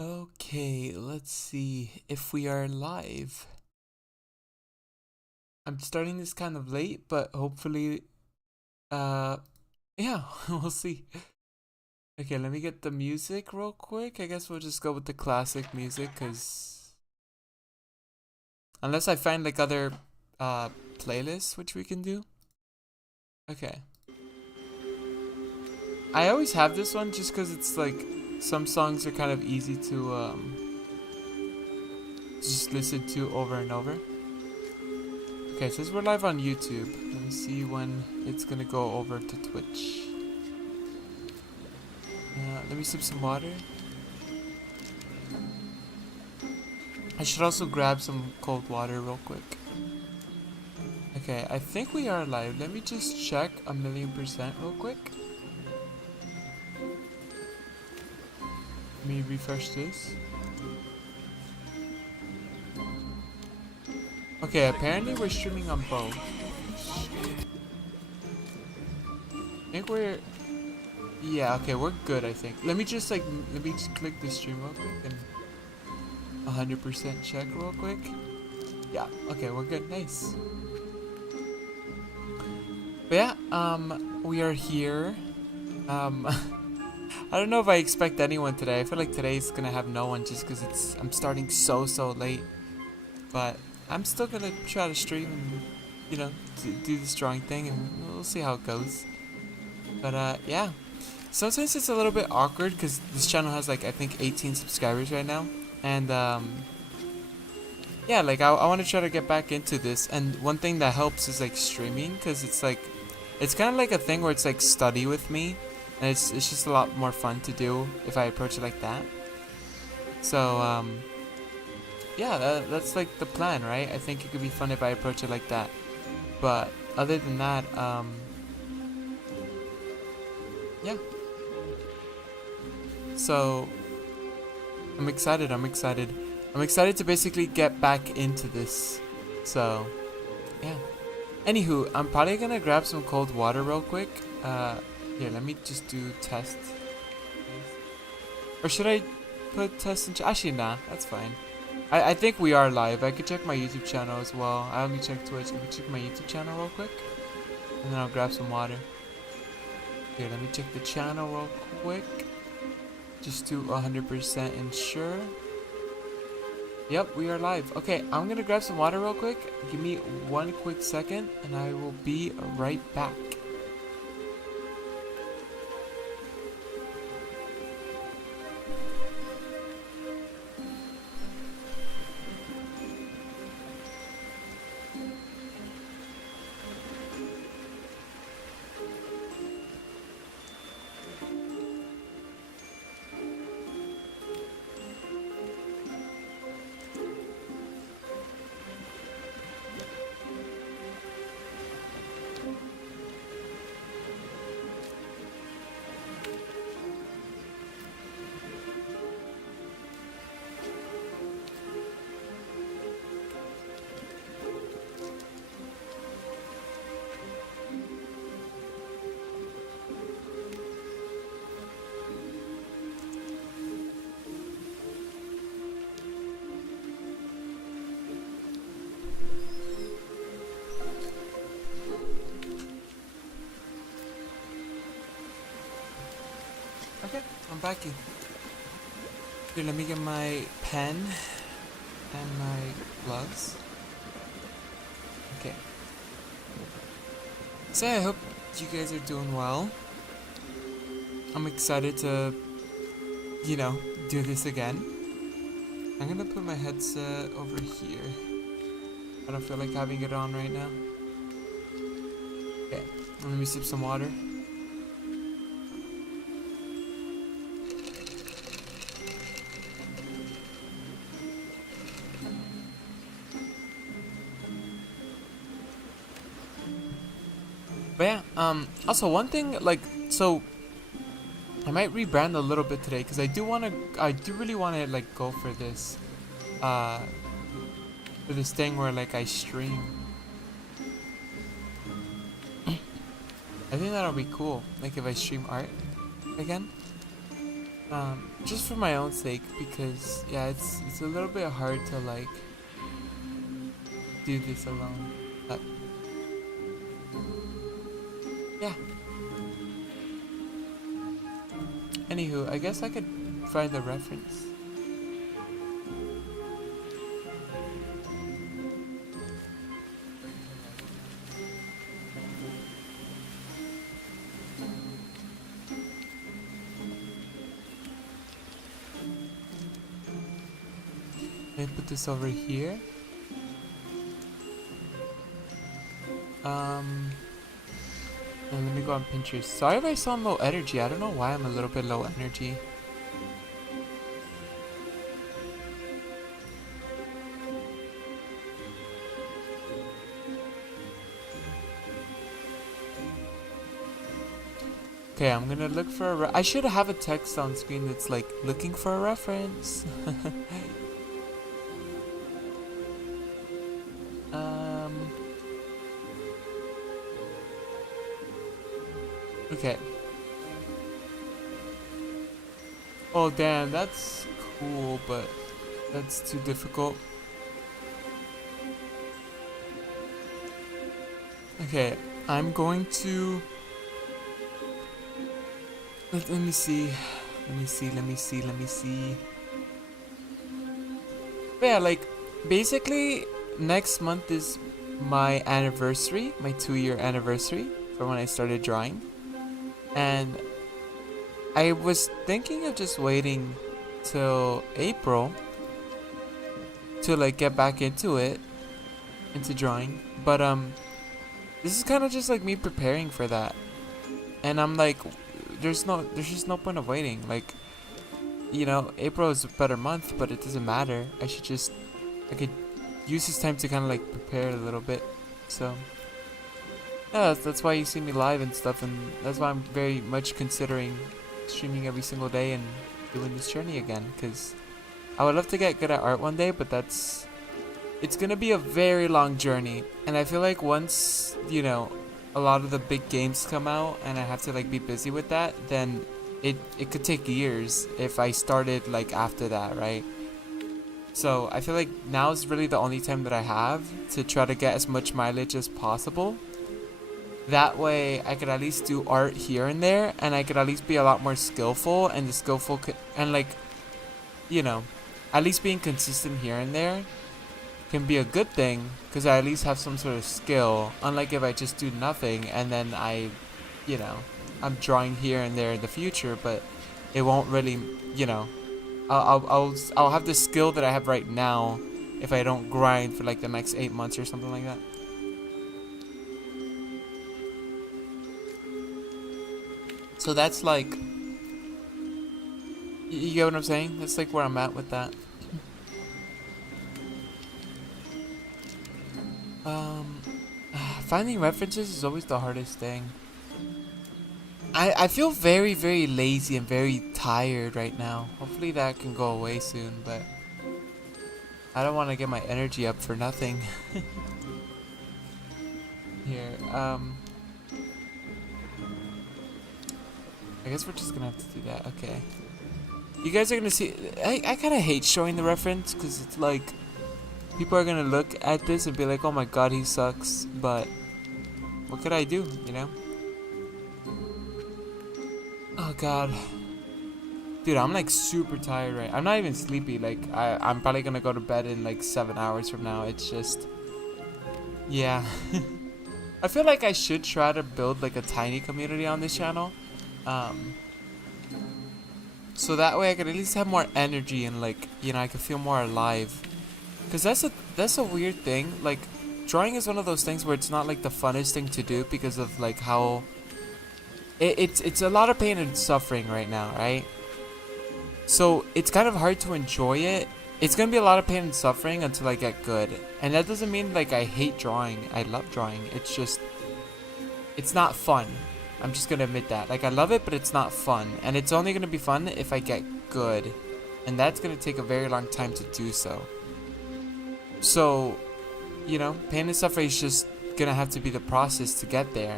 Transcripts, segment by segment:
Okay, let's see if we are live. I'm starting this kind of late, but hopefully, uh, yeah, we'll see. Okay, let me get the music real quick. I guess we'll just go with the classic music, because unless I find like other, playlists which we can do. Okay. I always have this one just because it's like some songs are kind of easy to, just listen to over and over. Okay, since we're live on YouTube, let me see when it's gonna go over to Twitch. Let me sip some water. I should also grab some cold water real quick. Okay, I think we are live. Let me just check 1,000,000% real quick. Let me refresh this. Okay, apparently we're streaming on both. I think we're... Yeah, okay, we're good, I think. Let me just click the stream real quick and 100% check real quick. Yeah, okay, we're good, nice. But yeah, we are here. I don't know if I expect anyone today. I feel like today's gonna have no one just because I'm starting so late. But I'm still gonna try to stream and, do this drawing thing, and we'll see how it goes. But yeah. Sometimes it's a little bit awkward because this channel has like I think 18 subscribers right now, and yeah, like I want to try to get back into this. And one thing that helps is like streaming, because it's kind of like a thing where it's like study with me, and it's just a lot more fun to do if I approach it like that. So yeah, that's like the plan, right? I think it could be fun if I approach it like that. But other than that, yeah. So I'm excited. I'm excited to basically get back into this. So yeah. Anywho, I'm probably gonna grab some cold water real quick. Here, let me just do test. Or should I put test in? Actually, nah, that's fine. I think we are live. I could check my YouTube channel as well. I only check Twitch. Let me check my YouTube channel real quick, and then I'll grab some water. Here, let me check the channel real quick, just to 100% ensure. Yep, we are live. Okay, I'm gonna grab some water real quick. Give me one quick second, and I will be right back. Okay, I'm back in. Here, let me get my pen and my gloves. Okay. So I hope you guys are doing well. I'm excited to, do this again. I'm gonna put my headset over here. I don't feel like having it on right now. Okay, let me sip some water. But yeah, also one thing, so I might rebrand a little bit today, because I do really wanna like go for this thing where like I stream. I think that'll be cool, like if I stream art again. Just for my own sake, because yeah, it's a little bit hard to like do this alone. But yeah. Anywho, I guess I could find the reference. Let me put this over here. And let me go on Pinterest. Sorry if I sound low energy. I don't know why I'm a little bit low energy. Okay, I'm gonna look for I should have a text on screen that's like looking for a reference. Okay. Oh damn, that's cool, but that's too difficult. Okay, I'm going to let me see. Let me see. But yeah, like basically next month is my anniversary, my 2-year anniversary from when I started drawing. And I was thinking of just waiting till April to like get back into drawing. But this is kind of just like me preparing for that. And I'm like, there's just no point of waiting. Like, you know, April is a better month, but it doesn't matter. I could use this time to kind of like prepare a little bit. So yeah, that's why you see me live and stuff, and that's why I'm very much considering streaming every single day and doing this journey again, because I would love to get good at art one day, but it's gonna be a very long journey. And I feel like once, you know, a lot of the big games come out and I have to like be busy with that, then it could take years if I started like after that, right? So I feel like now is really the only time that I have to try to get as much mileage as possible. That way I could at least do art here and there, and I could at least be a lot more skillful, and and like, you know, at least being consistent here and there can be a good thing, because I at least have some sort of skill, unlike if I just do nothing and then you know, I'm drawing here and there in the future, but it won't really, you know, I'll have the skill that I have right now if I don't grind for like the next 8 months or something like that. So that's like, you get what I'm saying? That's like where I'm at with that. Finding references is always the hardest thing. I feel very, very lazy and very tired right now. Hopefully that can go away soon, but I don't want to get my energy up for nothing. Here, I guess we're just gonna have to do that. Okay. You guys are gonna see. I kind of hate showing the reference, because it's like people are gonna look at this and be like, "Oh my god, he sucks." But what could I do? You know? Oh god, dude, I'm like super tired. Right? I'm not even sleepy. Like I'm probably gonna go to bed in like 7 hours from now. It's just, yeah. I feel like I should try to build like a tiny community on this channel. So that way I could at least have more energy and like, you know, I could feel more alive. Cause that's a weird thing. Like, drawing is one of those things where it's not like the funnest thing to do because of like how it's a lot of pain and suffering right now, right? So it's kind of hard to enjoy it. It's gonna be a lot of pain and suffering until I get good. And that doesn't mean like I hate drawing. I love drawing. It's just, it's not fun. I'm just gonna admit that. Like, I love it, but it's not fun. And it's only gonna be fun if I get good. And that's gonna take a very long time to do so. So, you know, pain and suffering is just gonna have to be the process to get there.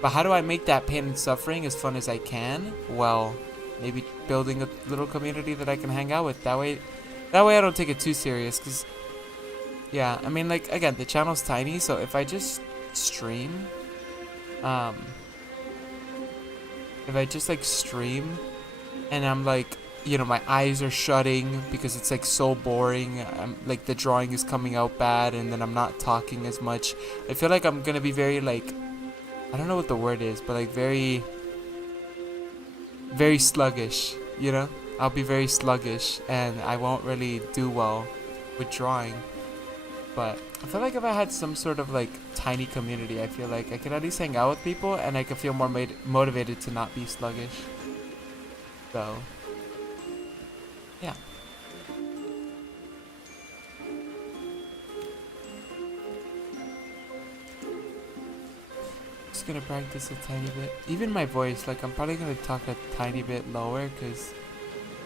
But how do I make that pain and suffering as fun as I can? Well, maybe building a little community that I can hang out with. That way I don't take it too serious. Cause yeah, I mean, like, again, the channel's tiny, so if I just stream, um, if I just like stream, and I'm like, you know, my eyes are shutting because it's like so boring. I'm like, the drawing is coming out bad, and then I'm not talking as much. I feel like I'm gonna be very like, I don't know what the word is, but like very, very sluggish. You know, I'll be very sluggish, and I won't really do well with drawing. But I feel like if I had some sort of like tiny community, I feel like I could at least hang out with people, and I could feel more motivated to not be sluggish. So, yeah. Just gonna practice a tiny bit. Even my voice, like I'm probably gonna talk a tiny bit lower because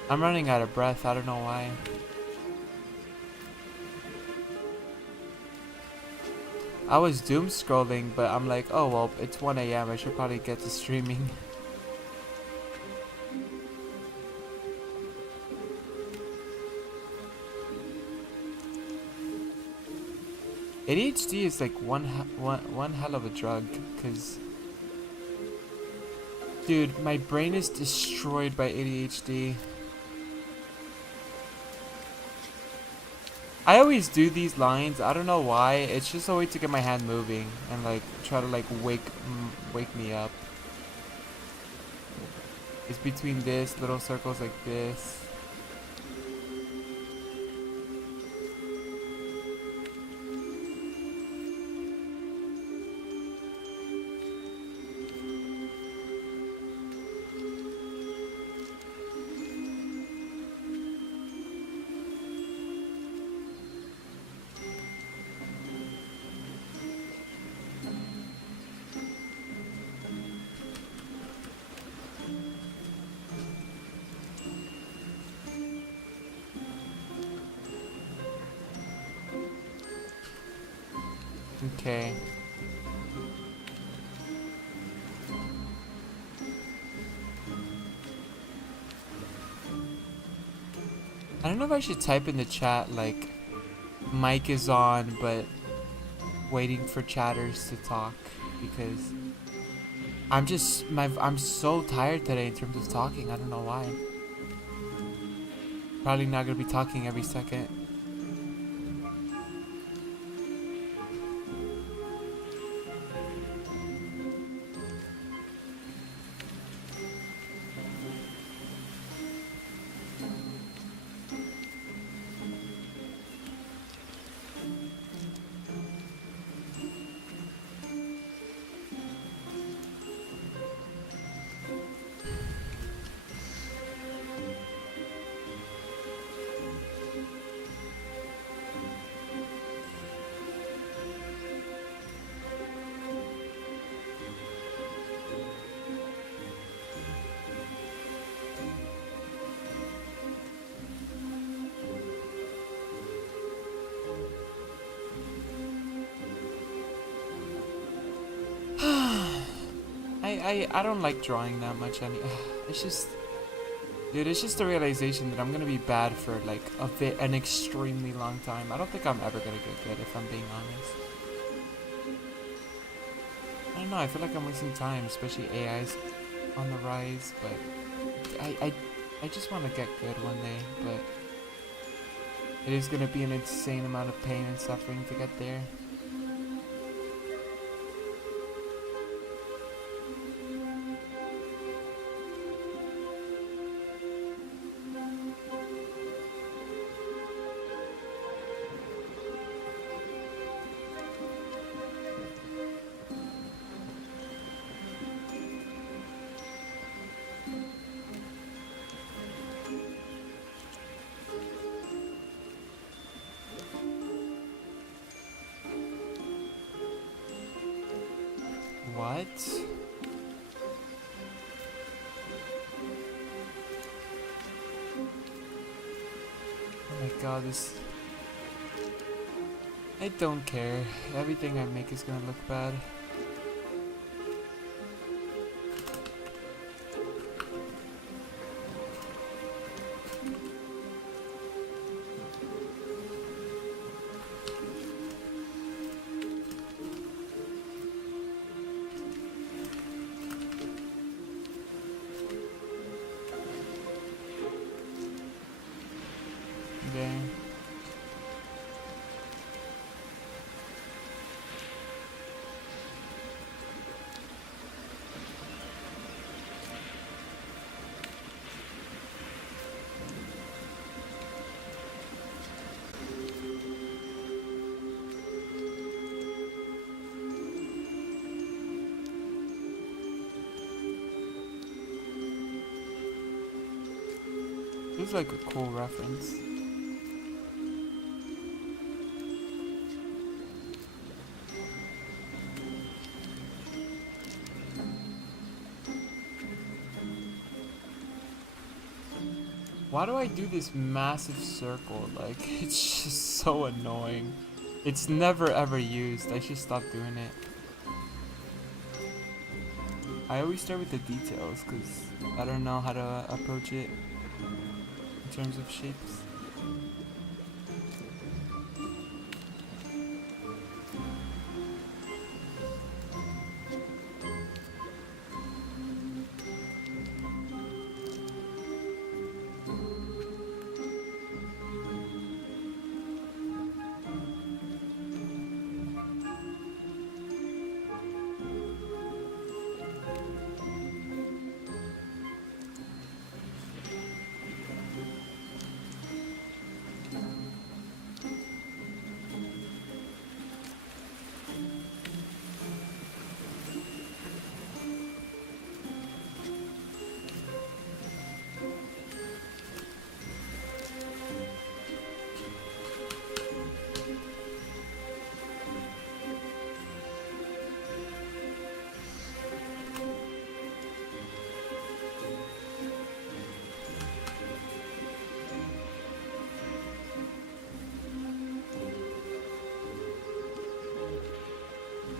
I'm running out of breath. I don't know why. I was doom scrolling, but I'm like, oh well, it's 1 a.m. I should probably get to streaming. ADHD is like one hell of a drug, cause dude, my brain is destroyed by ADHD. I always do these lines. I don't know why. It's just a way to get my hand moving and like try to like wake me up. It's between this little circles like this. Okay. I don't know if I should type in the chat like mic is on but waiting for chatters to talk, because I'm so tired today in terms of talking. I don't know why. Probably not gonna be talking every second. I don't like drawing that much. It's just, dude, it's just the realization that I'm gonna be bad for like an extremely long time. I don't think I'm ever gonna get good, if I'm being honest. I don't know. I feel like I'm wasting time, especially AI's on the rise. But I just want to get good one day. But it is gonna be an insane amount of pain and suffering to get there. What? Oh my god, this... I don't care. Everything I make is gonna look bad. This is like a cool reference. Why do I do this massive circle? Like, it's just so annoying. It's never ever used. I should stop doing it. I always start with the details because I don't know how to approach it in terms of shapes.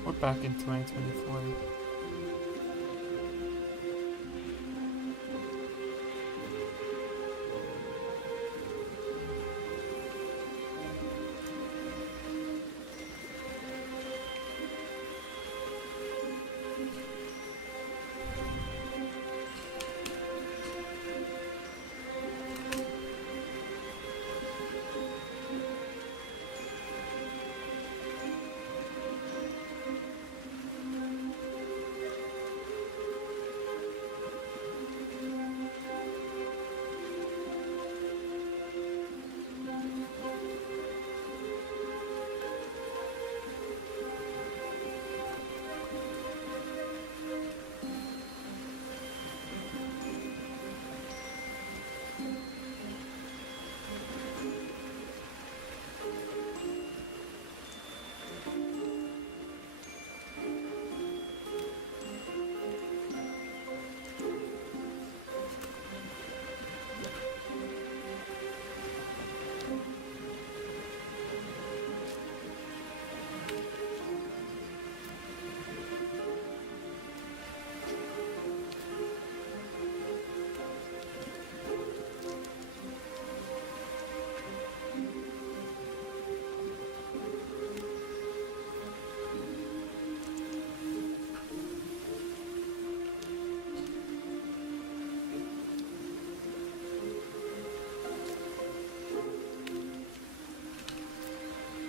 We're back in 2024.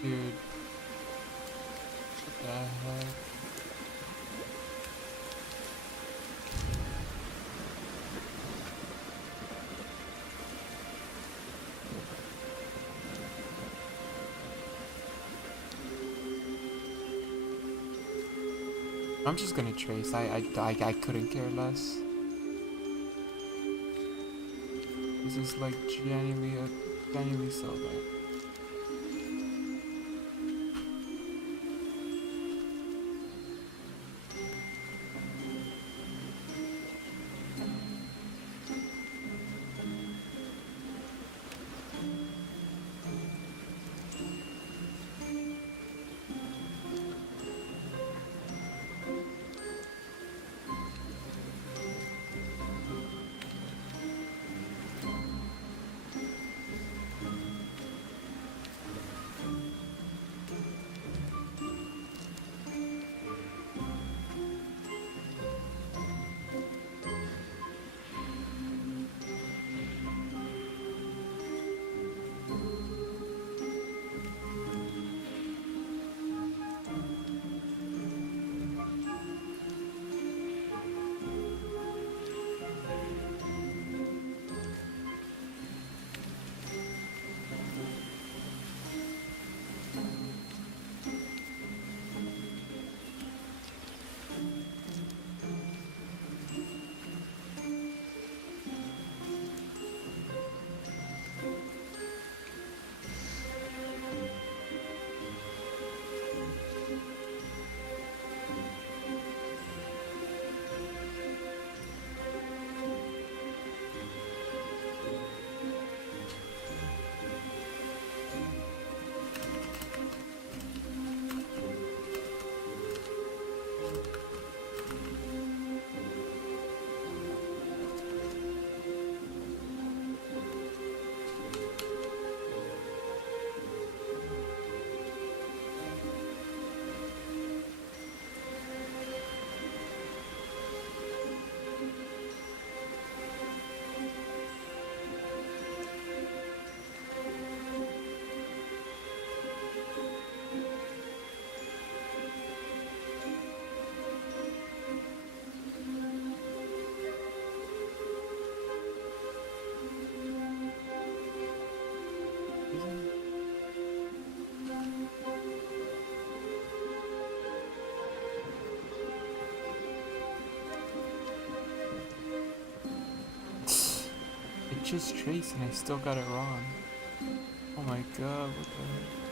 Dude. What the heck? I'm just gonna trace. I couldn't care less. This is like genuinely so bad. just trace and I still got it wrong. Oh my god, what the heck?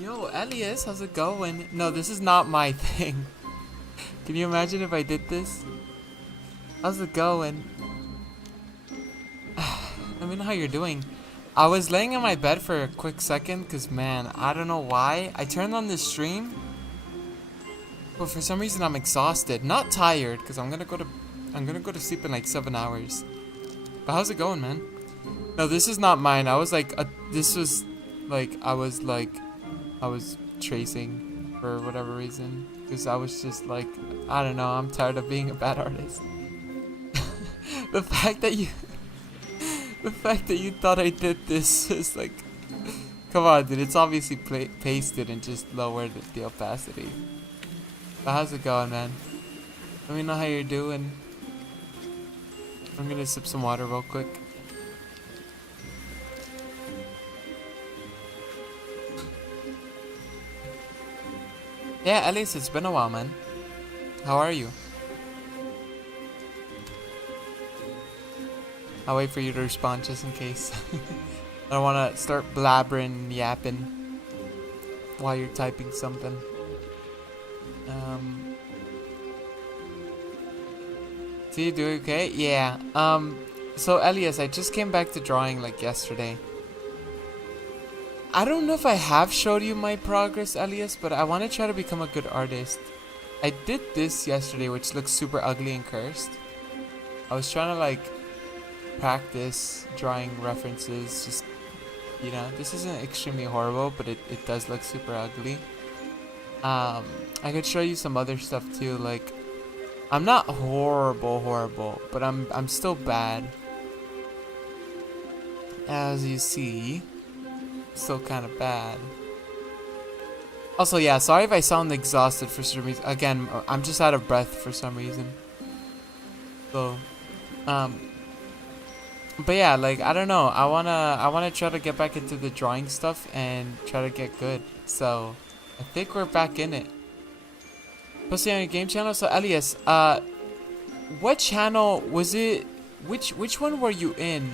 Yo, Elias, how's it going? No, this is not my thing. Can you imagine if I did this? How's it going? Let me know how you're doing. I was laying in my bed for a quick second because, man, I don't know why. I turned on this stream, but for some reason I'm exhausted. Not tired because I'm gonna go to sleep in like 7 hours. But how's it going, man? No, this is not mine. I was like, I was tracing for whatever reason because I was just like, I don't know. I'm tired of being a bad artist. The fact that you thought I did this is like, come on, dude. It's obviously pasted and just lowered the opacity. But how's it going, man? Let me know how you're doing. I'm gonna sip some water real quick. Yeah, at least it's been a while, man. How are you? I'll wait for you to respond just in case. I don't want to start blabbering, yapping while you're typing something. So you doing okay? Yeah. So Elias, I just came back to drawing like yesterday. I don't know if I have showed you my progress, Elias, but I want to try to become a good artist. I did this yesterday, which looks super ugly and cursed. I was trying to like practice drawing references, just, you know, this isn't extremely horrible, but it does look super ugly. I could show you some other stuff too, like, I'm not horrible, but I'm still bad. As you see, still kind of bad. Also, yeah, sorry if I sound exhausted for some reason. Again, I'm just out of breath for some reason. So, but yeah, like, I don't know. I wanna try to get back into the drawing stuff and try to get good. So, I think we're back in it. Posting on your game channel. So, Elias, what channel was it? Which one were you in?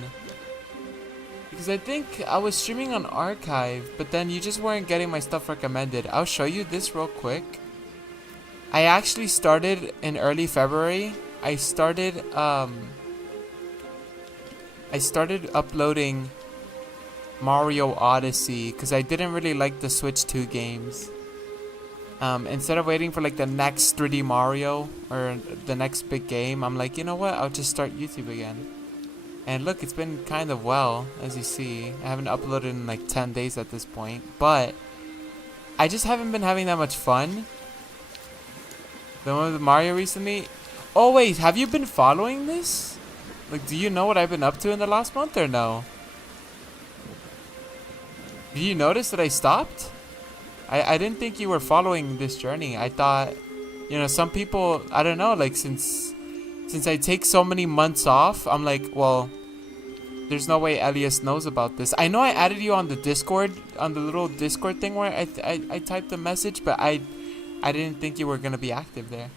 Because I think I was streaming on Archive, but then you just weren't getting my stuff recommended. I'll show you this real quick. I actually started in early February. I started uploading Mario Odyssey because I didn't really like the Switch 2 games. Instead of waiting for like the next 3D Mario or the next big game, I'm like, you know what? I'll just start YouTube again. And look, it's been kind of well, as you see. I haven't uploaded in like 10 days at this point, but I just haven't been having that much fun. The one with Mario recently. Oh wait, have you been following this? Like, do you know what I've been up to in the last month or no? Did you notice that I stopped? I didn't think you were following this journey. I thought, you know, some people, I don't know, like since I take so many months off, I'm like, well, there's no way Elias knows about this. I know I added you on the Discord, on the little Discord thing where I typed a message, but I didn't think you were gonna be active there.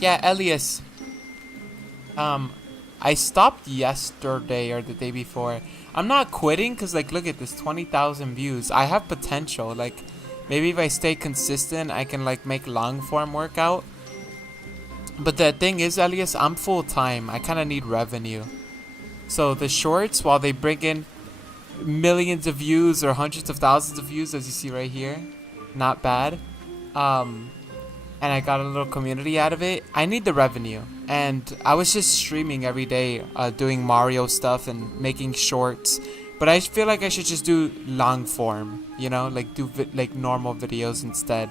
Yeah, Elias. I stopped yesterday or the day before. I'm not quitting because, like, look at this, 20,000 views. I have potential. Like, maybe if I stay consistent, I can, like, make long form work out. But the thing is, Elias, I'm full time. I kind of need revenue. So the shorts, while they bring in millions of views or hundreds of thousands of views, as you see right here, not bad. And I got a little community out of it. I need the revenue. And I was just streaming every day, doing Mario stuff and making shorts. But I feel like I should just do long form, you know, like do like normal videos instead.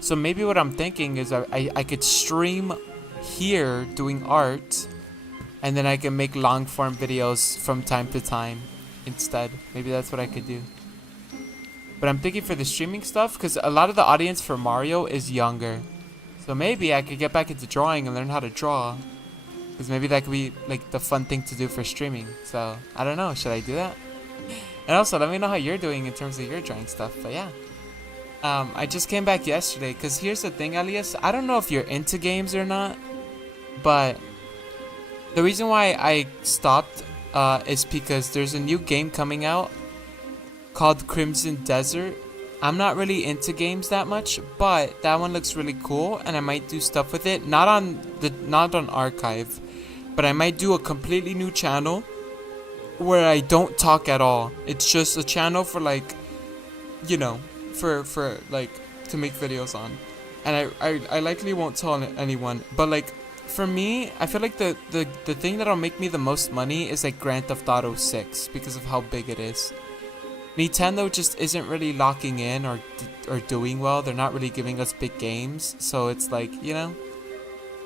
So maybe what I'm thinking is I could stream here doing art, and then I can make long form videos from time to time instead. Maybe that's what I could do. But I'm thinking for the streaming stuff, because a lot of the audience for Mario is younger. So maybe I could get back into drawing and learn how to draw. Because maybe that could be like the fun thing to do for streaming. So I don't know. Should I do that? And also let me know how you're doing in terms of your drawing stuff. But yeah. I just came back yesterday. Because here's the thing, Elias. I don't know if you're into games or not. But the reason why I stopped is because there's a new game coming out. called Crimson Desert. I'm not really into games that much, but that one looks really cool, and I might do stuff with it. Not on Archive, but I might do a completely new channel where I don't talk at all. It's just a channel for like, you know, for like to make videos on, and I likely won't tell anyone. But like for me, I feel like the thing that'll make me the most money is like Grand Theft Auto 6 because of how big it is. Nintendo just isn't really locking in or doing well. They're not really giving us big games, so it's like, you know,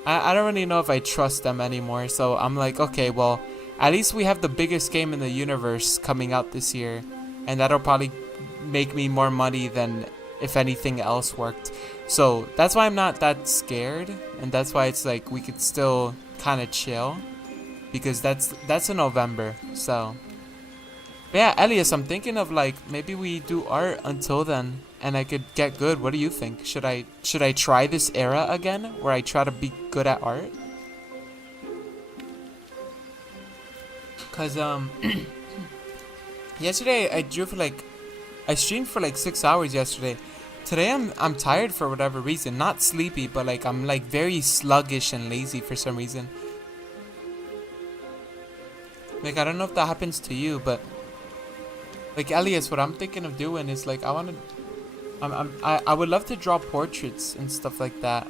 I don't really know if I trust them anymore. So I'm like, okay, well, at least we have the biggest game in the universe coming out this year, and that'll probably make me more money than if anything else worked. So that's why I'm not that scared, and that's why it's like we could still kind of chill, because that's in November. So but yeah, Elias, I'm thinking of like maybe we do art until then, and I could get good. What do you think? Should I try this era again where I try to be good at art? Cause yesterday I drew for like, I streamed for like 6 hours yesterday. Today I'm tired for whatever reason. Not sleepy, but like I'm like very sluggish and lazy for some reason. Like I don't know if that happens to you, but like Elias, what I'm thinking of doing is like I would love to draw portraits and stuff like that.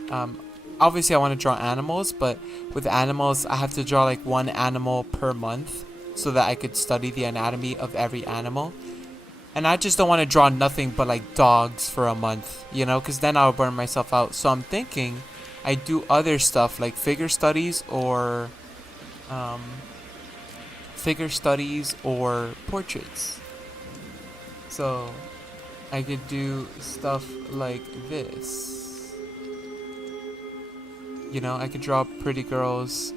Obviously I want to draw animals, but with animals I have to draw like one animal per month so that I could study the anatomy of every animal. And I just don't want to draw nothing but like dogs for a month, you know, because then I'll burn myself out. So I'm thinking I do other stuff like figure studies or portraits. So I could do stuff like this. You know, I could draw pretty girls.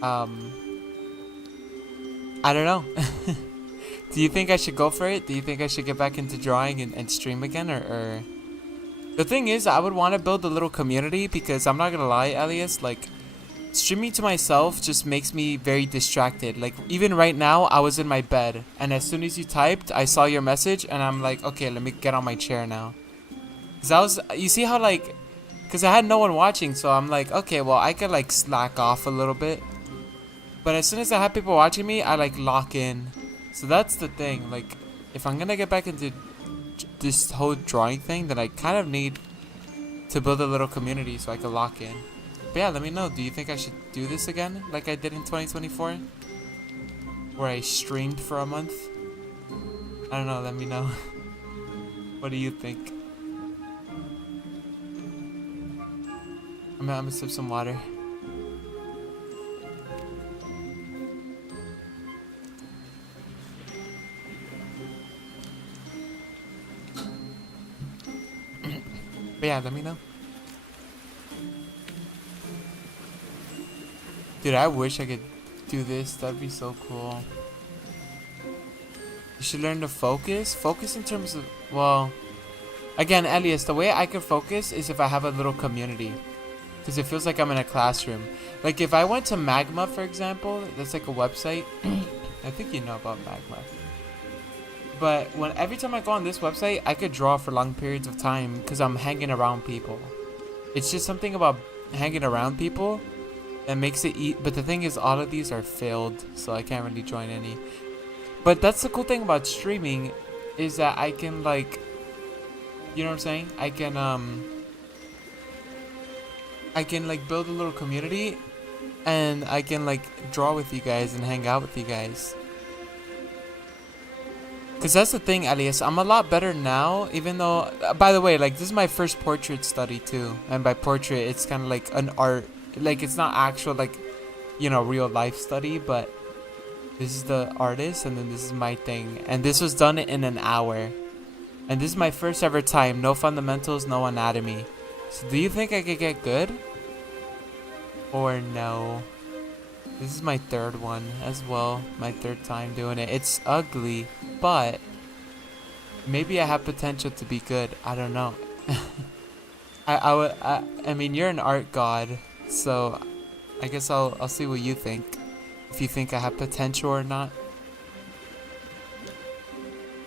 I don't know. Do you think I should go for it? Do you think I should get back into drawing and stream again? Or the thing is, I would want to build a little community, because I'm not gonna lie, Elias, like streaming to myself just makes me very distracted. Like even right now I was in my bed, and as soon as you typed I saw your message, and I'm like, okay, let me get on my chair now. Cause you see how like, cause I had no one watching, so I'm like, okay, well I could like slack off a little bit. But as soon as I have people watching me, I like lock in. So that's the thing, like if I'm gonna get back into this whole drawing thing, then I kind of need to build a little community so I can lock in. But yeah, let me know, do you think I should do this again like I did in 2024? Where I streamed for a month? I don't know, let me know. What do you think? I'm gonna sip some water. But yeah, let me know. Dude, I wish I could do this. That'd be so cool. You should learn to focus. Focus in terms of, well, again, Elias, the way I can focus is if I have a little community. Because it feels like I'm in a classroom. Like if I went to Magma, for example, that's like a website. I think you know about Magma. But every time I go on this website, I could draw for long periods of time because I'm hanging around people. It's just something about hanging around people that makes it But the thing is, all of these are failed, so I can't really join any. But that's the cool thing about streaming, is that I can like, you know what I'm saying? I can like build a little community, and I can like draw with you guys and hang out with you guys. Because that's the thing, Elias, I'm a lot better now, even though, by the way, like, this is my first portrait study, too. And by portrait, it's kind of like an art, like, it's not actual, like, you know, real life study, but this is the artist, and then this is my thing. And this was done in an hour. And this is my first ever time, no fundamentals, no anatomy. So do you think I could get good? Or no? This is my third one as well, my third time doing it. It's ugly, but maybe I have potential to be good. I don't know. I mean, you're an art god, so I guess I'll see what you think. If you think I have potential or not.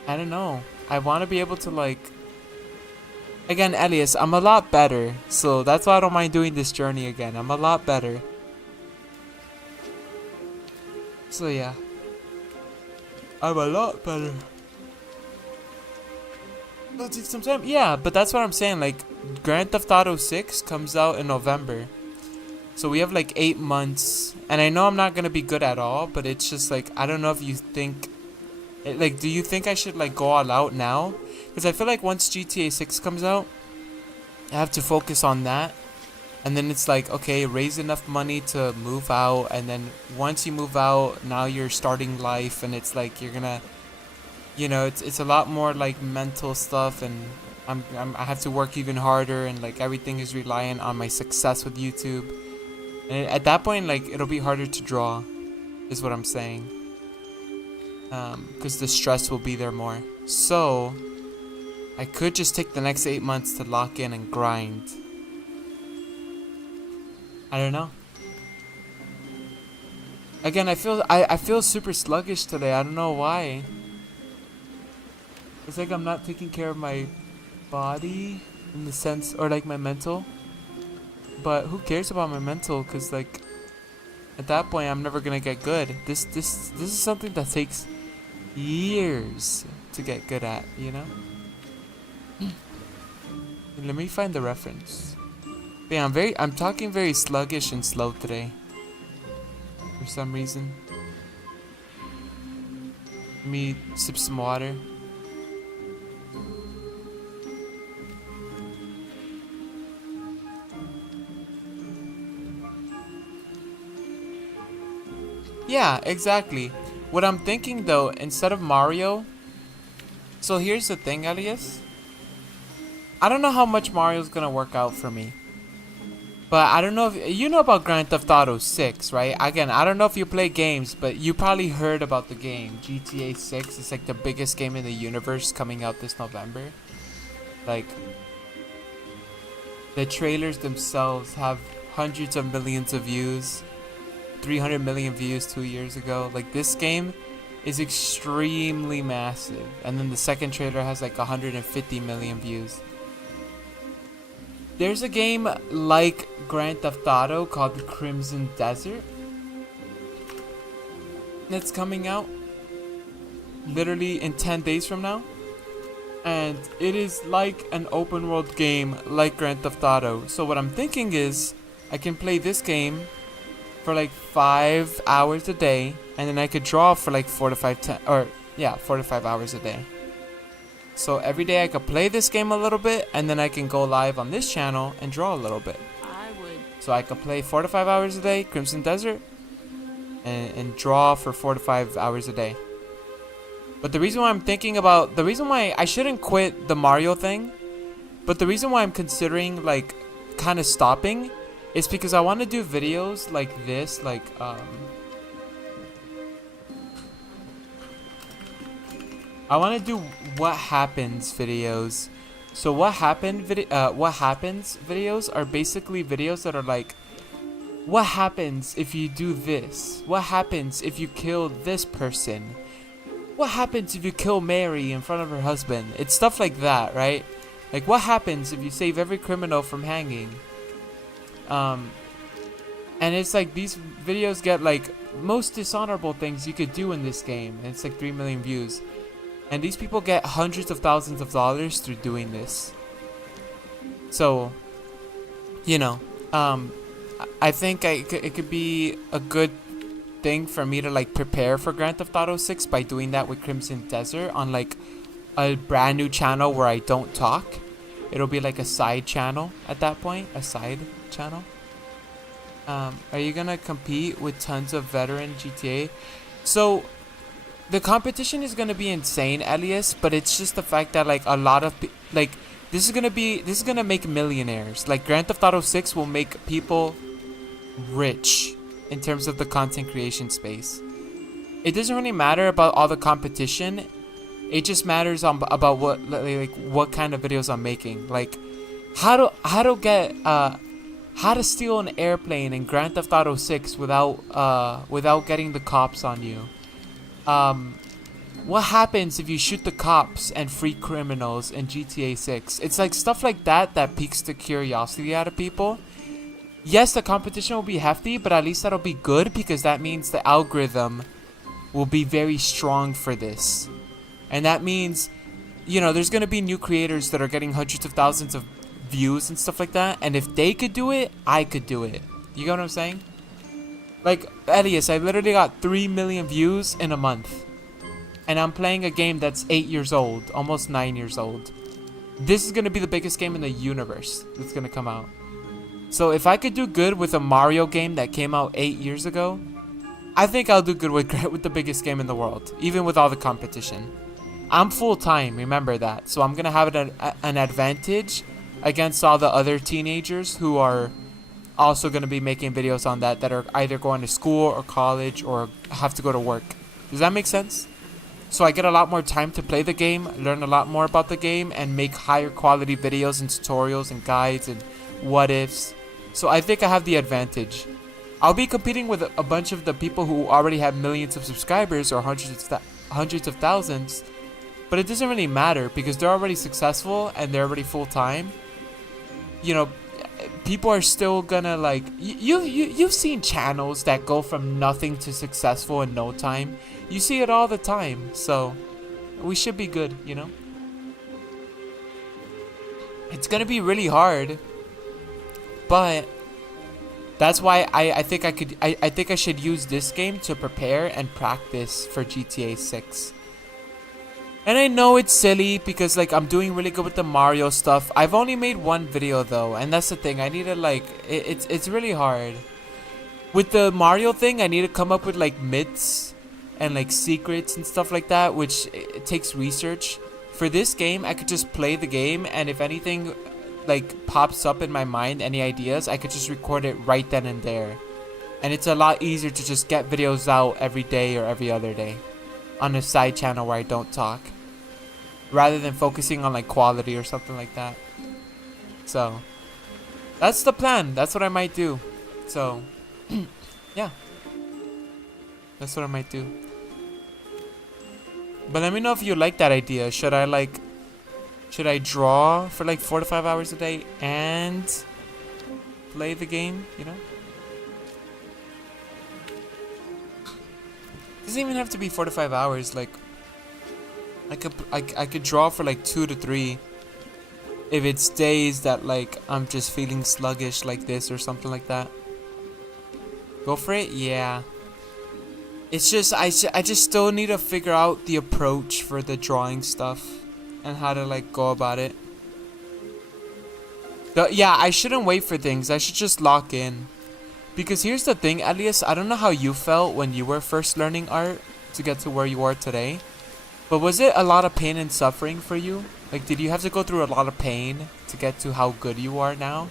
I don't know. I want to be able to like. Again, Elias, I'm a lot better, so that's why I don't mind doing this journey again. I'm a lot better. So yeah, I'm a lot better. It'll take some time. Yeah, but that's what I'm saying. Like, Grand Theft Auto 6 comes out in November. So we have like 8 months. And I know I'm not going to be good at all, but it's just like, I don't know if you think... Like, do you think I should like go all out now? Because I feel like once GTA 6 comes out, I have to focus on that. And then it's like, okay, raise enough money to move out. And then once you move out, now you're starting life. And it's like, you're going to... You know, it's a lot more like mental stuff, and I have to work even harder, and like everything is reliant on my success with YouTube. And at that point, like, it'll be harder to draw, is what I'm saying. Because the stress will be there more. So I could just take the next 8 months to lock in and grind. I don't know. Again, I feel super sluggish today. I don't know why. It's like I'm not taking care of my body in the sense, or like my mental. But who cares about my mental? Cause like at that point I'm never gonna get good. This is something that takes years to get good at, you know? Let me find the reference. But yeah, I'm talking very sluggish and slow today. For some reason. Let me sip some water. Yeah, exactly. What I'm thinking though, instead of Mario... So here's the thing, Elias. I don't know how much Mario's gonna work out for me. But I don't know if... You know about Grand Theft Auto 6, right? Again, I don't know if you play games, but you probably heard about the game. GTA 6 is like the biggest game in the universe coming out this November. Like... The trailers themselves have hundreds of millions of views. 300 million views 2 years ago. Like, this game is extremely massive. And then the second trailer has like 150 million views. There's a game like Grand Theft Auto called Crimson Desert that's coming out literally in 10 days from now. And it is like an open world game like Grand Theft Auto. So what I'm thinking is I can play this game for like 5 hours a day, and then I could draw for like 4 to 5 hours a day. So every day I could play this game a little bit, and then I can go live on this channel and draw a little bit. So I could play 4 to 5 hours a day, Crimson Desert, and draw for 4 to 5 hours a day. But the reason why I shouldn't quit the Mario thing, but the reason why I'm considering like kind of stopping is because I want to do videos like this, like I want to do what happens videos. So what happens videos are basically videos that are like, what happens if you do this? What happens if you kill this person? What happens if you kill Mary in front of her husband? It's stuff like that, right? Like, what happens if you save every criminal from hanging? And it's like these videos get like most dishonorable things you could do in this game. And it's like 3 million views. And these people get hundreds of thousands of dollars through doing this. So, you know, I think it could be a good thing for me to like prepare for Grand Theft Auto 6 by doing that with Crimson Desert on like a brand new channel where I don't talk. It'll be like a side channel at that point, a side channel. Are you gonna compete with tons of veteran GTA? So the competition is gonna be insane, Elias, but it's just the fact that like a lot of like this is gonna make millionaires. Like Grand Theft Auto 6 will make people rich in terms of the content creation space. It doesn't really matter about all the competition. It just matters about what kind of videos I'm making. Like how to steal an airplane in Grand Theft Auto 6 without getting the cops on you. what happens if you shoot the cops and free criminals in GTA 6? It's like stuff like that that piques the curiosity out of people. Yes, the competition will be hefty, but at least that'll be good because that means the algorithm will be very strong for this. And that means, you know, there's going to be new creators that are getting hundreds of thousands of views and stuff like that. And if they could do it, I could do it. You get what I'm saying? Like, Elias, I literally got 3 million views in a month. And I'm playing a game that's 8 years old, almost 9 years old. This is going to be the biggest game in the universe that's going to come out. So if I could do good with a Mario game that came out 8 years ago, I think I'll do good with the biggest game in the world, even with all the competition. I'm full-time, remember that. So I'm going to have an advantage against all the other teenagers who are also going to be making videos on that are either going to school or college or have to go to work. Does that make sense? So I get a lot more time to play the game, learn a lot more about the game, and make higher quality videos and tutorials and guides and what ifs. So I think I have the advantage. I'll be competing with a bunch of the people who already have millions of subscribers or hundreds of thousands, but it doesn't really matter because they're already successful and they're already full-time. You know, people are still gonna like you've seen channels that go from nothing to successful in no time. You see it all the time, so we should be good, you know. It's gonna be really hard, but that's why I think I think I should use this game to prepare and practice for GTA 6. And I know it's silly because like I'm doing really good with the Mario stuff. I've only made one video though, and that's the thing. I need to like it's really hard. With the Mario thing, I need to come up with like myths and like secrets and stuff like that, which it takes research. For this game, I could just play the game, and if anything like pops up in my mind, any ideas, I could just record it right then and there. And it's a lot easier to just get videos out every day or every other day on a side channel where I don't talk, rather than focusing on like quality or something like that. So that's the plan. That's what I might do. So yeah, that's what I might do. But let me know if you like that idea. Should I draw for like 4 to 5 hours a day and play the game, you know? It doesn't even have to be 4 to 5 hours. Like I could draw for like 2 to 3 if it's days that like I'm just feeling sluggish like this or something like that. Go for it? Yeah. It's just I just still need to figure out the approach for the drawing stuff and how to like go about it. Yeah, I shouldn't wait for things. I should just lock in. Because here's the thing, Elias, I don't know how you felt when you were first learning art to get to where you are today. But was it a lot of pain and suffering for you? Like, did you have to go through a lot of pain to get to how good you are now?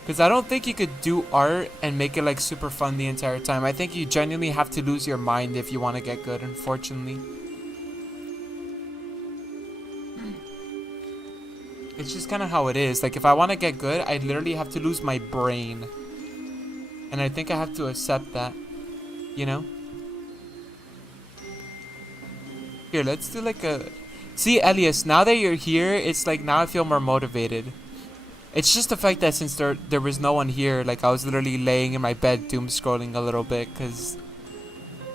Because I don't think you could do art and make it like super fun the entire time. I think you genuinely have to lose your mind if you want to get good, unfortunately. It's just kind of how it is. Like, if I want to get good, I literally have to lose my brain. And I think I have to accept that, you know? Here, let's do like a... See, Elias, now that you're here, it's like now I feel more motivated. It's just the fact that since there was no one here, like I was literally laying in my bed doom scrolling a little bit because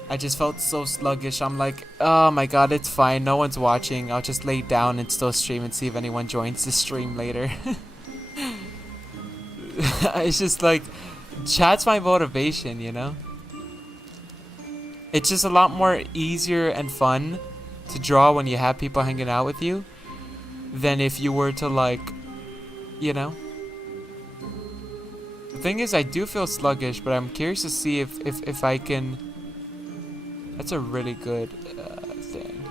I just felt so sluggish. I'm like, oh my god, it's fine. No one's watching. I'll just lay down and still stream and see if anyone joins the stream later. It's just like... Chat's my motivation, you know? It's just a lot more easier and fun to draw when you have people hanging out with you than if you were to like, you know? The thing is, I do feel sluggish, but I'm curious to see if I can... That's a really good thing.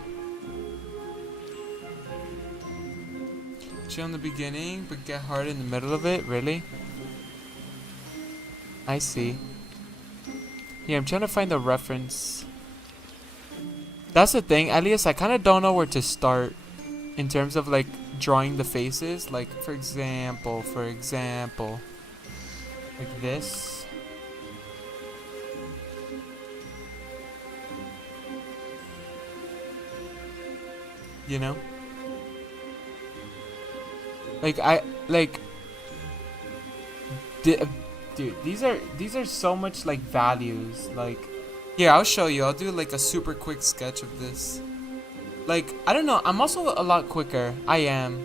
Chill in the beginning, but get hard in the middle of it? Really? I see. Yeah, I'm trying to find the reference. That's the thing, Elias, I kind of don't know where to start in terms of like drawing the faces. Like, for example, like this. You know? Like, I, like, dude, these are so much, like, values. Like, here, I'll show you. I'll do, like, a super quick sketch of this. Like, I don't know. I'm also a lot quicker. I am.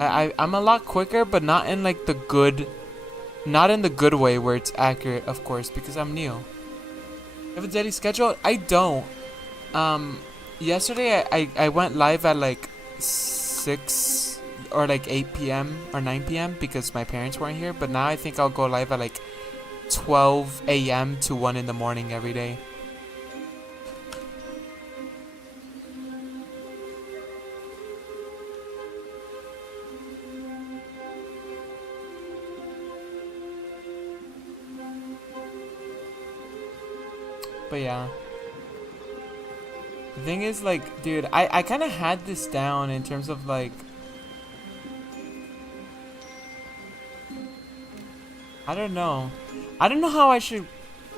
I'm a lot quicker, but not in, like, the good... Not in the good way where it's accurate, of course, because I'm new. You have a daily schedule? I don't. Yesterday I went live at like 6 or like 8 p.m. or 9 p.m. because my parents weren't here. But now I think I'll go live at like 12 a.m. to 1 in the morning every day. But yeah. The thing is, like, dude, I kind of had this down in terms of, like... I don't know. I don't know how I should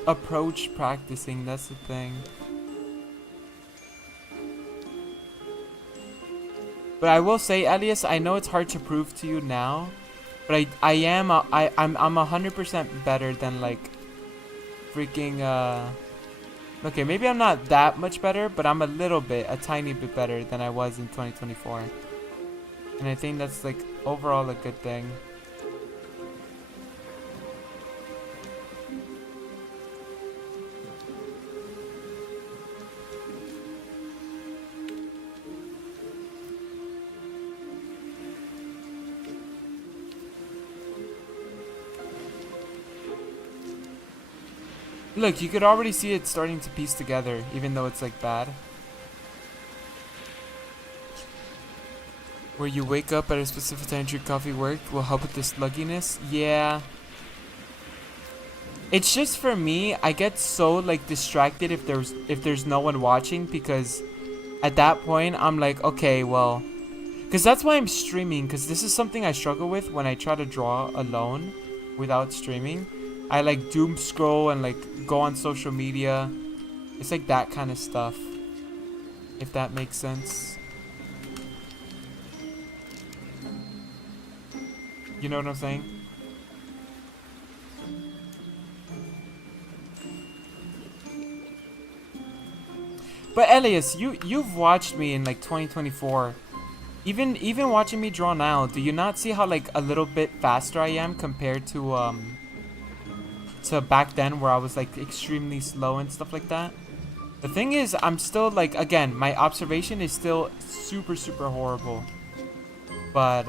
approach practicing, that's the thing. But I will say, Elias, I know it's hard to prove to you now, but I'm 100% better than, like, freaking, okay, maybe I'm not that much better, but I'm a tiny bit better than I was in 2024. And I think that's, like, overall a good thing. Look, you could already see it starting to piece together, even though it's, like, bad. Where you wake up at a specific time to drink coffee work will help with the slugginess? Yeah. It's just for me, I get so, like, distracted if there's no one watching, because at that point, I'm like, okay, well... Because that's why I'm streaming, because this is something I struggle with when I try to draw alone without streaming. I like doom scroll and like go on social media. It's like that kind of stuff. If that makes sense. You know what I'm saying? But Elias, you've watched me in like 2024. Even watching me draw now, do you not see how like a little bit faster I am compared to back then where I was like extremely slow and stuff like that? The thing is, I'm still like, again, my observation is still super horrible. But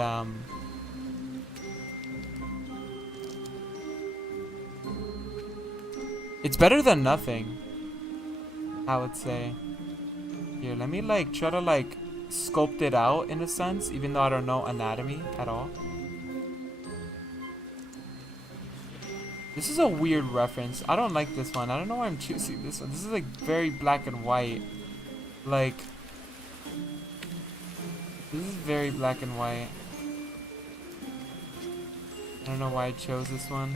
it's better than nothing, I would say. Here, let me like try to like sculpt it out in a sense, even though I don't know anatomy at all. This is a weird reference. I don't like this one. I don't know why I'm choosing this one. This is like very black and white. Like, this is very black and white. I don't know why I chose this one.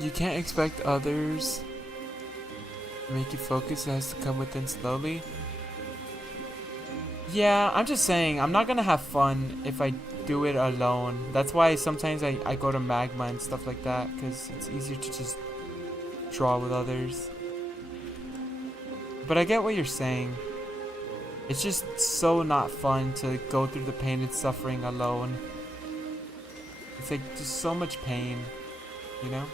You can't expect others to make you focus. It has to come within slowly. Yeah, I'm just saying, I'm not gonna have fun if I do it alone. That's why sometimes I go to Magma and stuff like that, because it's easier to just draw with others. But I get what you're saying. It's just so not fun to go through the pain and suffering alone. It's like just so much pain, you know?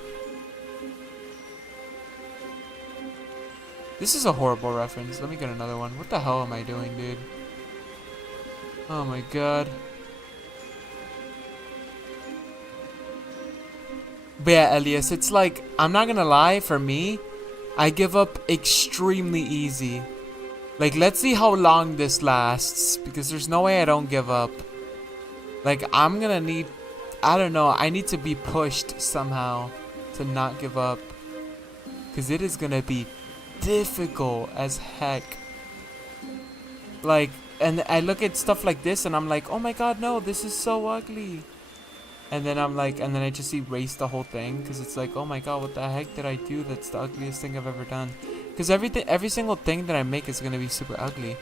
This is a horrible reference. Let me get another one. What the hell am I doing, dude? Oh my god. But yeah, Elias, it's like, I'm not gonna lie, for me, I give up extremely easy. Like, let's see how long this lasts, because there's no way I don't give up. Like, I'm gonna need, I don't know, I need to be pushed somehow to not give up. Because it is gonna be difficult as heck. Like, and I look at stuff like this and I'm like, oh my god, no, this is so ugly. And then I'm like, and then I just erase the whole thing because it's like, oh my god, what the heck did I do? That's the ugliest thing I've ever done. Because every single thing that I make is gonna be super ugly,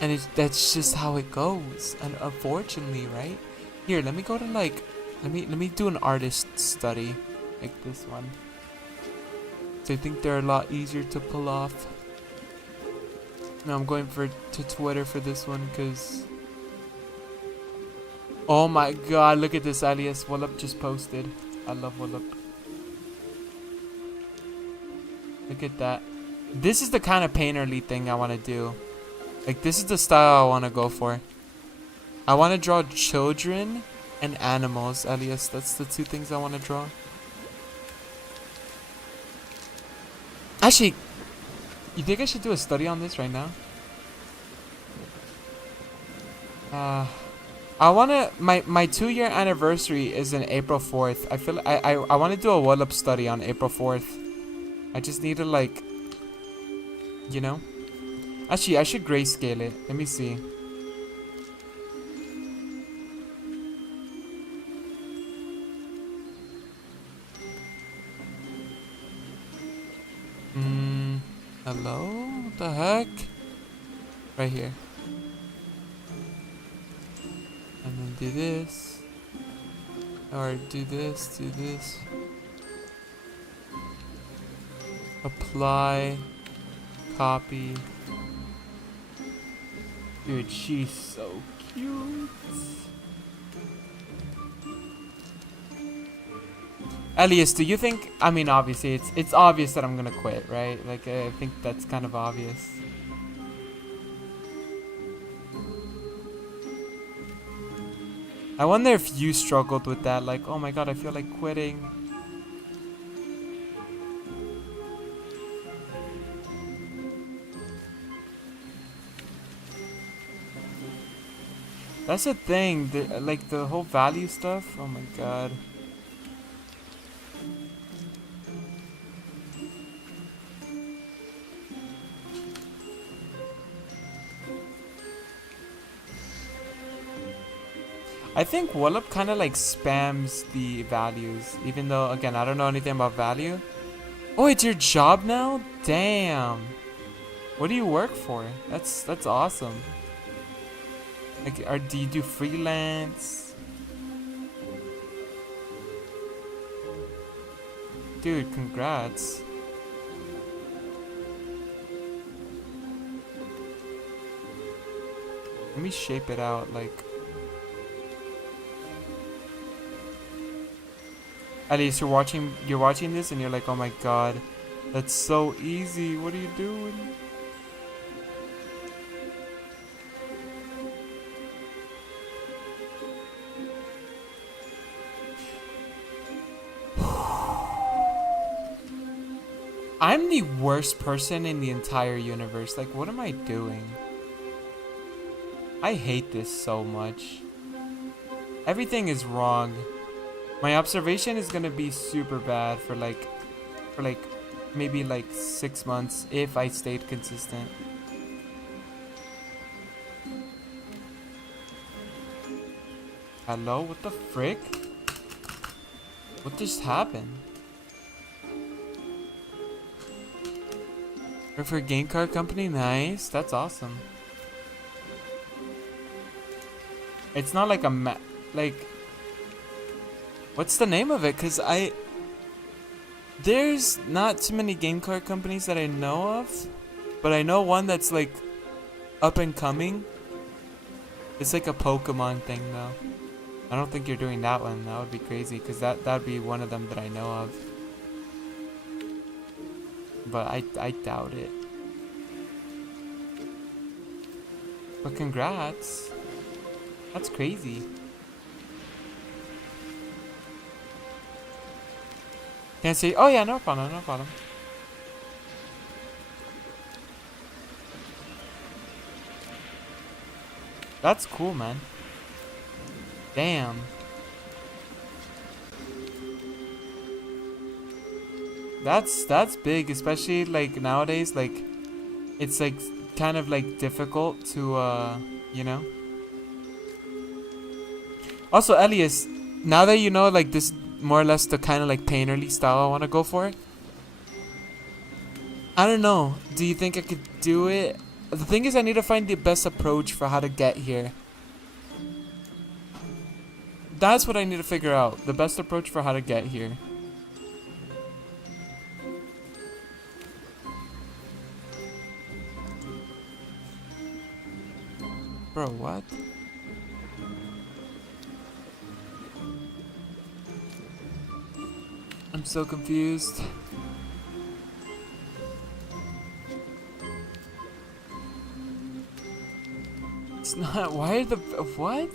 and that's just how it goes. And unfortunately, right? Here, let me go to like, let me do an artist study, like this one. So I think they're a lot easier to pull off. Now I'm going to Twitter for this one because. Oh my god, look at this alias Wallop just posted. I love Wallop. Look at that. This is the kind of painterly thing I want to do. Like, this is the style I want to go for. I want to draw children and animals, alias. That's the two things I want to draw. Actually, you think I should do a study on this right now? I wanna my 2-year anniversary is in April 4th. I feel I want to do a Wallop study on April 4th. I just need to like, you know. Actually, I should grayscale it. Let me see. Hello? What the heck? Right here. And then do this. Or do this, do this. Apply. Copy. Dude, she's so cute. Elias, do you think, I mean, obviously, it's obvious that I'm gonna quit, right? Like, I think that's kind of obvious. I wonder if you struggled with that, like, oh my god, I feel like quitting. That's the thing, like, the whole value stuff, oh my god. I think Wallop kind of like spams the values, even though, again, I don't know anything about value. Oh, it's your job now? Damn. What do you work for? That's awesome. Like, do you do freelance? Dude, congrats. Let me shape it out, like. At least you're watching this and you're like, oh my god, that's so easy. What are you doing? I'm the worst person in the entire universe. Like, what am I doing? I hate this so much. Everything is wrong. My observation is gonna be super bad for like maybe like 6 months if I stayed consistent. Hello? What the frick? What just happened? Work for a game card company? Nice. That's awesome. It's not like like, what's the name of it? Cause there's not too many game card companies that I know of, but I know one that's like up and coming. It's like a Pokemon thing though. I don't think you're doing that one. That would be crazy, cause that'd be one of them that I know of. But I doubt it. But congrats. That's crazy. Can't say, oh yeah, no problem, no problem. That's cool, man. Damn. That's big, especially like nowadays, like it's like kind of like difficult to you know. Also, Elias, now that you know, like, this more or less the kind of like painterly style I want to go for, I don't know. Do you think I could do it? The thing is, I need to find the best approach for how to get here. That's what I need to figure out. The best approach for how to get here. Bro, what? I'm so confused. It's not. Why are the. What?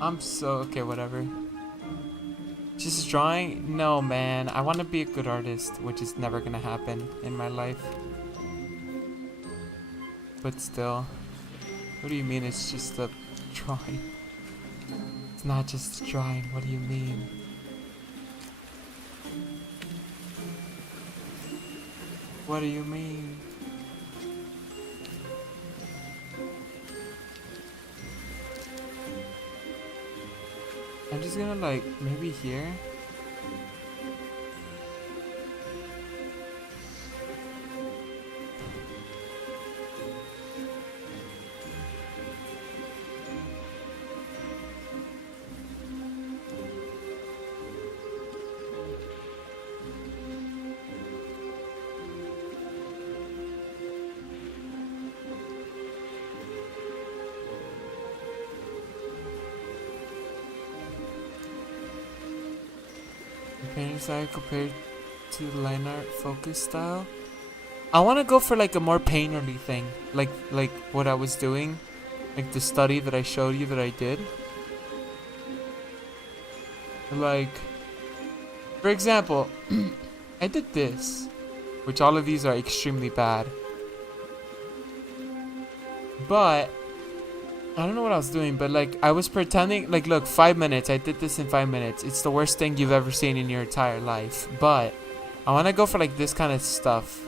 I'm so. Okay, whatever. Just drawing? No, man. I want to be a good artist, which is never gonna happen in my life. But still. What do you mean it's just a drawing? It's not just a drawing. What do you mean? What do you mean? I'm just gonna like, maybe here? Painting style compared to the line art focus style. I want to go for like a more painterly thing, like what I was doing, like the study that I showed you that I did. Like, for example, I did this, which all of these are extremely bad. But I don't know what I was doing, but like I was pretending, like, look, 5 minutes. I did this in 5 minutes. It's the worst thing you've ever seen in your entire life. But I want to go for like this kind of stuff.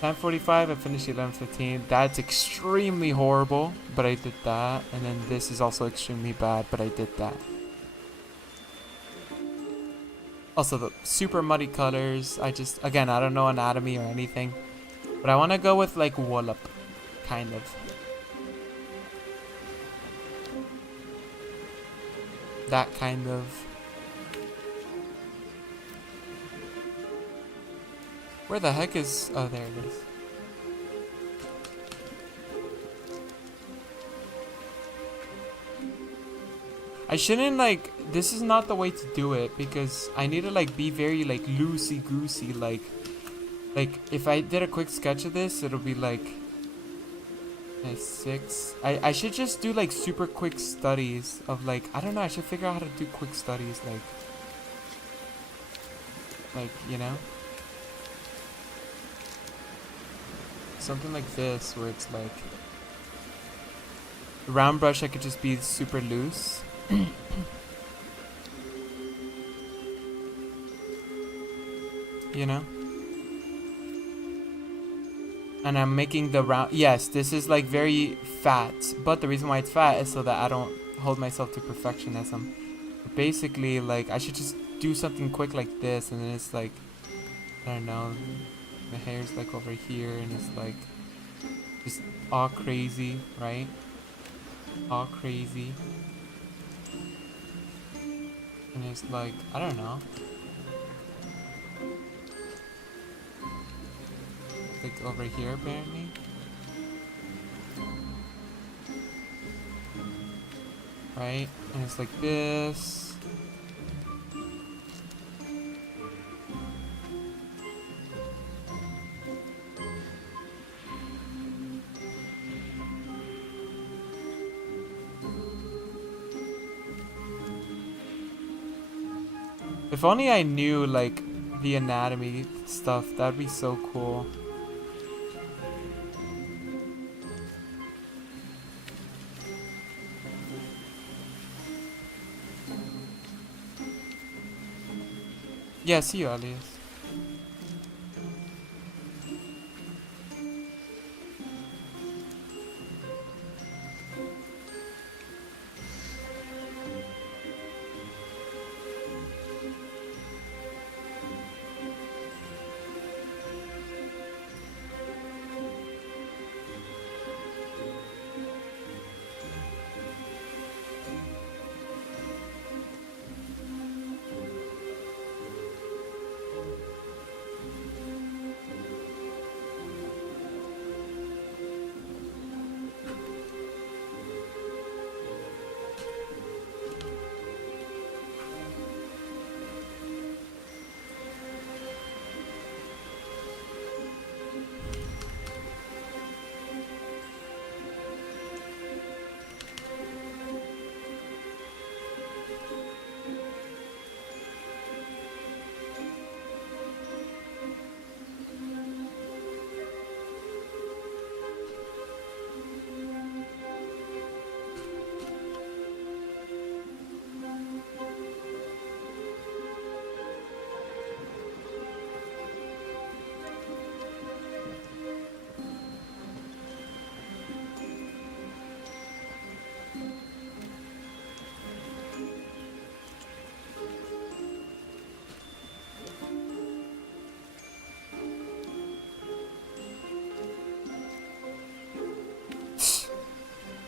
10:45. I finished 11:15. That's extremely horrible, but I did that. And then this is also extremely bad, but I did that. Also, the super muddy colors. Again, I don't know anatomy or anything, but I want to go with like wallop, kind of. That kind of. Where the heck is... Oh, there it is. I shouldn't like... This is not the way to do it, because I need to like be very like loosey-goosey. Like if I did a quick sketch of this, it'll be like... 6. I should just do like super quick studies of like, I don't know, I should figure out how to do quick studies, like, you know, something like this where it's like the round brush, I could just be super loose. You know, and I'm making the round. Yes, this is like very fat, but the reason why it's fat is so that I don't hold myself to perfectionism. But basically, like, I should just do something quick like this, and then it's like, I don't know, the hair's like over here, and it's like just all crazy, right? All crazy. And it's like, I don't know, like over here apparently. Right? And it's like this. If only I knew like the anatomy stuff, that'd be so cool. Yeah, see you, Elias.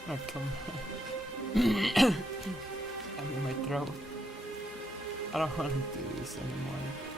I'm gonna kill I'm in my throat. I don't want to do this anymore.